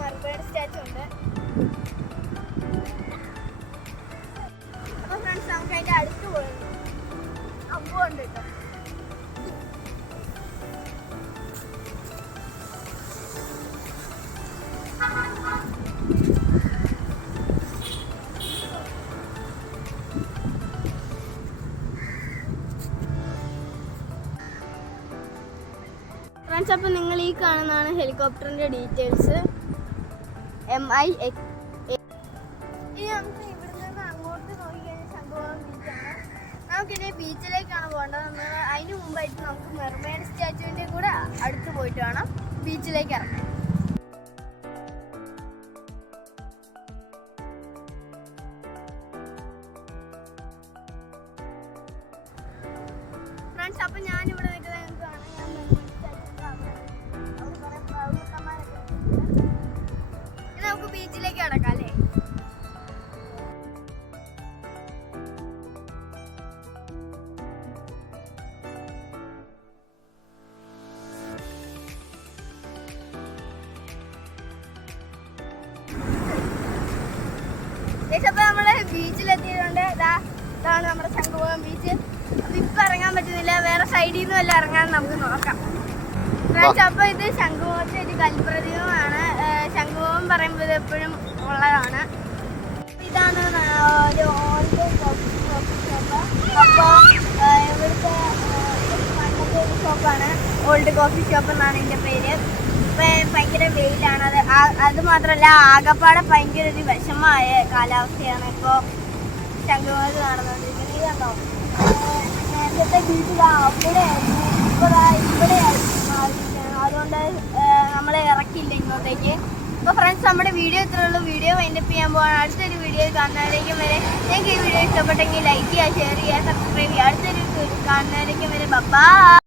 മറുപടി സ്റ്റാച്ചു ഉണ്ട്. അപ്പൊ ഫ്രണ്ട്സ് നമുക്ക് അതിന്റെ അടുത്ത് പോയി അമ്പുണ്ട് കേട്ടോ. ഫ്രണ്ട്സ്, അപ്പോൾ നിങ്ങൾ ഈ കാണുന്നതാണ് ഹെലികോപ്റ്ററിൻ്റെ ഡീറ്റെയിൽസ്. MIX. ഇനി നമുക്ക് ഇവിടെ നിന്ന് അങ്ങോട്ട് നോക്കിക്കഴിഞ്ഞാൽ ശംഖുമുഖം ബീച്ചാണ്. നമുക്കിനി ബീച്ചിലേക്കാണ് പോകേണ്ടത്. അതിന് മുമ്പായിട്ട് നമുക്ക് മെർമെയ്ഡ് സ്റ്റാച്ചുവിൻ്റെ കൂടെ അടുത്ത് പോയിട്ട് വേണം ബീച്ചിലേക്ക് ഇറങ്ങാൻ. ഫ്രണ്ട്സ്, അപ്പം ഞാനിവിടെ നിൽക്കുന്നത് നിങ്ങൾക്ക് കാണാം. ഞാൻ മെർമെയ്ഡ് സ്റ്റാച്ചുവിൻ്റെ അവിടെ കുറേ പ്രൗഢന്മാരൊക്കെ ഉണ്ട്. ഇനി നമുക്ക് ബീച്ചിലേക്ക് കിടക്കാം അല്ലേ? അപ്പോൾ നമ്മൾ ബീച്ചിലെത്തിയതുകൊണ്ട് ഇതാണ് നമ്മുടെ ശംഖുമുഖം ബീച്ച്. അപ്പോൾ ഇപ്പം ഇറങ്ങാൻ പറ്റുന്നില്ല, വേറെ സൈഡിൽ നിന്ന് വല്ല ഇറങ്ങാൻ നമുക്ക് നോക്കാം. അപ്പോൾ ഇത് ശംഖുമുഖത്തെ ഒരു കൽപ്രതിമയാണ്. ശംഖുമുഖം പറയുമ്പോൾ ഇത് എപ്പോഴും ഉള്ളതാണ്. ഇതാണ് ഒരു ഓൾഡ് കോഫി ഷോപ്പ്. അപ്പോൾ ഇവിടുത്തെ പണ്ടത്തെ ഒരു ഷോപ്പാണ് ഓൾഡ് കോഫി ഷോപ്പ് എന്നാണ് ഇതിൻ്റെ പേര്. ഇപ്പം ഭയങ്കര വെയിലാണ്. അത് മാത്രമല്ല ആകപ്പാടെ ഭയങ്കര ഒരു വിഷമമായ കാലാവസ്ഥയാണ് ഇപ്പോൾ ശംഖുമുഖത്ത് നടന്നുകൊണ്ടിരിക്കുന്നത്. ഇതുണ്ടോ, നേരത്തെ ബീച്ചിൽ അവിടെയായിരുന്നു, ഇപ്പോൾ ഇവിടെയായിരുന്നു. അതുകൊണ്ട് നമ്മളെ ഇറക്കിയില്ല ഇങ്ങോട്ടേക്ക്. അപ്പോൾ ഫ്രണ്ട്സ്, നമ്മുടെ വീഡിയോ ഇത്രയേ ഉള്ളൂ. വീഡിയോ വൈൻഡപ്പ് ചെയ്യാൻ പോകാൻ. അടുത്തൊരു വീഡിയോ കാണുന്നവരേക്കും വരെ നിങ്ങൾക്ക് ഈ വീഡിയോ ഇഷ്ടപ്പെട്ടെങ്കിൽ ലൈക്ക് ചെയ്യുക, ഷെയർ ചെയ്യുക, സബ്സ്ക്രൈബ് ചെയ്യുക. അടുത്തൊരു കാണുന്നവരേക്കും വരെ ബൈ.